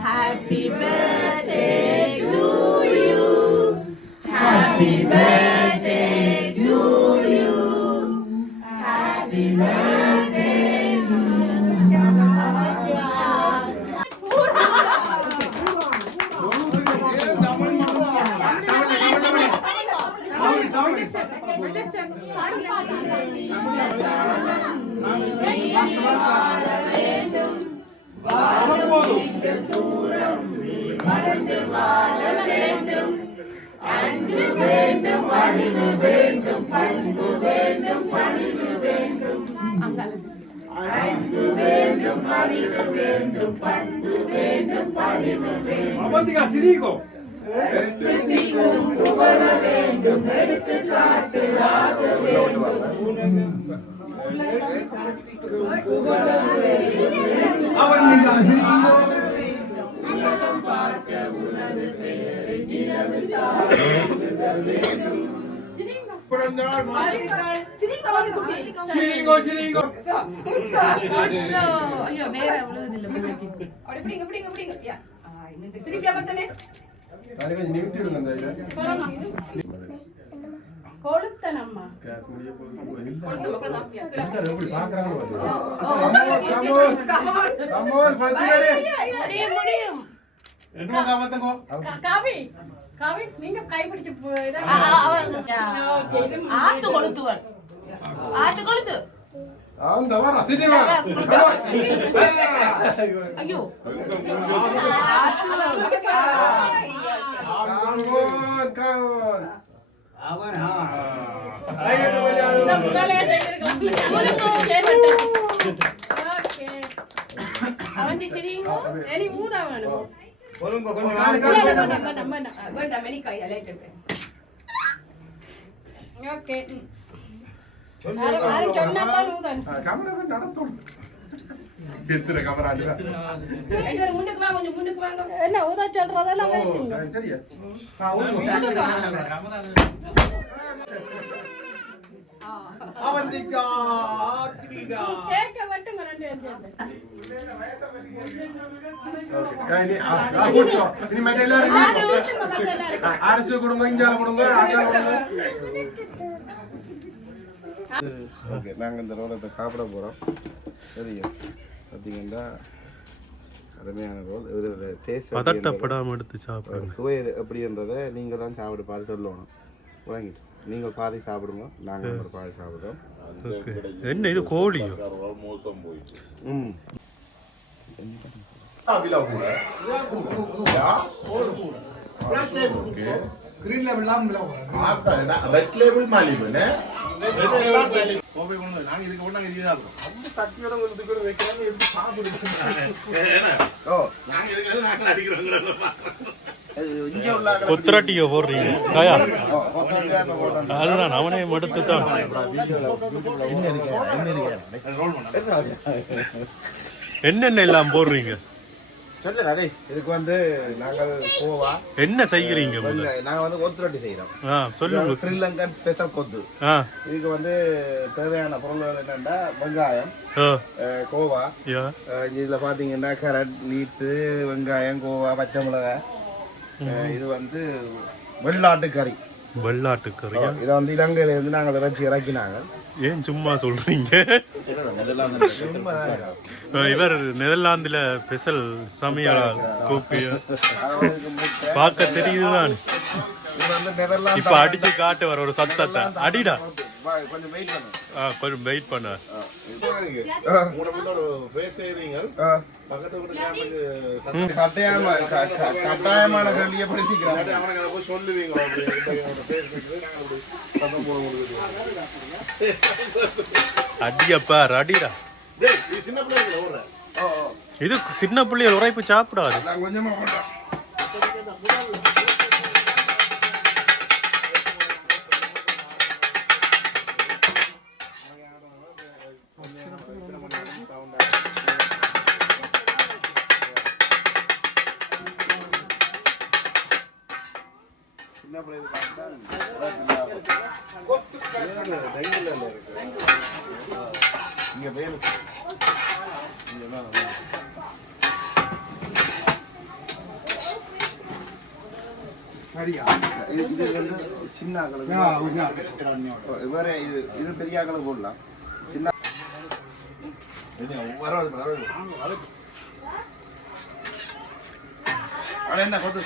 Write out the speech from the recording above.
Happy birthday to you. Happy birthday to you. Happy birthday to வளர்ந்து வாழ வேண்டும். அன்பு வேண்டும், அறிவு வேண்டும், பண்பு வேண்டும், பணிவு வேண்டும். அன்பு வேண்டும், அறிவு வேண்டும், பண்பு வேண்டும், பணிவு வேண்டும். தித்திக்கும் புகழ வேண்டும், எடுத்துக்காட்டு ஆக வேண்டும். உலகம் பார்க்க உனது பெயரை நினைவு வேண்டும். கொளுத்தனம்மா முடியும். கவி நீங்க கைப்பிடிச்சு ஆத்து கொளுத்துவன். ஆத்து கொளுத்து. ஐயோ அவன் சரிங்க இனி ஊதா வேணும். என்ன ஊதா சொல்றதெல்லாம் அரசு கொடுங்க, இஞ்சால கொடுங்க. நாங்க இந்த ரோலை சாப்பிட போறோம். சரியா பார்த்தீங்கன்னா அருமையான ரோல். இதோட டேஸ்ட் பதட்டப்படாமல் எடுத்து சாப்பிடுங்க. சுவை எப்படின்றத நீங்கள் தான் சாப்பிட பார்த்து சொல்லணும். வாங்கிட்டு நீங்கள் பாதி சாப்பிடுங்க, நாங்கள் ஒரு பாதி சாப்பிடுறோம். என்ன இது கோழி மோசம் போய் green level லாம் இல்ல ரெட் லேபிள் மாலிபு நே கோபை கொண்டு நாங்க இதுக்கு ஒண்ணாங்க இதுதா இருக்கும். அந்த சட்டியோட உங்களுக்கு கூட வைக்கறாங்க எப்படி சாப்பிடுறீங்க? ஓ நாங்க இதுக்கு நாங்க அடிக்குறோங்க. இங்க உள்ள கொத்தரட்டியோ போடுறீங்க காயா? அதுதான் அவனே மடுத்து தான் என்னென்ன எல்லாம் போடுறீங்க? இதுக்கு வந்து நாங்கள் கோவா என்ன செய்கிறீங்க? நாங்க வந்து கொத்து ரொட்டி செய்யறோம். சொல்லுங்க. ஸ்ரீலங்கன் ஸ்பெஷல் கொத்து. இதுக்கு வந்து தேவையான பொருள்கள் என்னன்னா வெங்காயம், கோவா, இதுல பாத்தீங்கன்னா கேரட், நீட்டு, வெங்காயம், கோவா, பச்சை மிளகாய். இது வந்து வெள்ளாட்டு கறி. வெள்ளாட்டு கறி இதை வந்து இலங்கையில இருந்து நாங்கள் இறைச்சி இறக்கினாங்க. ஏன் சும்மா சொல்றீங்க? இவர் நெதர்லாந்துல ஸ்பெஷல் சமையல் கூப்பிய பார்க்க தெரியுதுதான். இப்ப அடிச்சு காட்டு வர ஒரு சத்தத்தை அடிடா. கொஞ்சம் வெயிட் பண்ணுங்க. கொஞ்சம் வெயிட் பண்ண. உங்களோட முன்னாடி ஃபேஸ் செய்றீங்க. பக்கத்து வீட்டுக்கு கட்டாயமான கல்வியை படிக்கிறாங்க. அவனுக்கு அதை போய் சொல்லுவீங்க. அடியப்பா அடிடா. சின்ன பிள்ளைங்க ஓடுற இது சின்ன பிள்ளைகள் உரைப்பு சாப்பிடாது. கொஞ்சமா போட்டோம். இங்க வேலை சரியா? இது வந்து சின்ன ஆக்களுக்கு வேற இது பெரிய ஆக்களுக்கு போடலாம். சின்ன என்ன கொத்து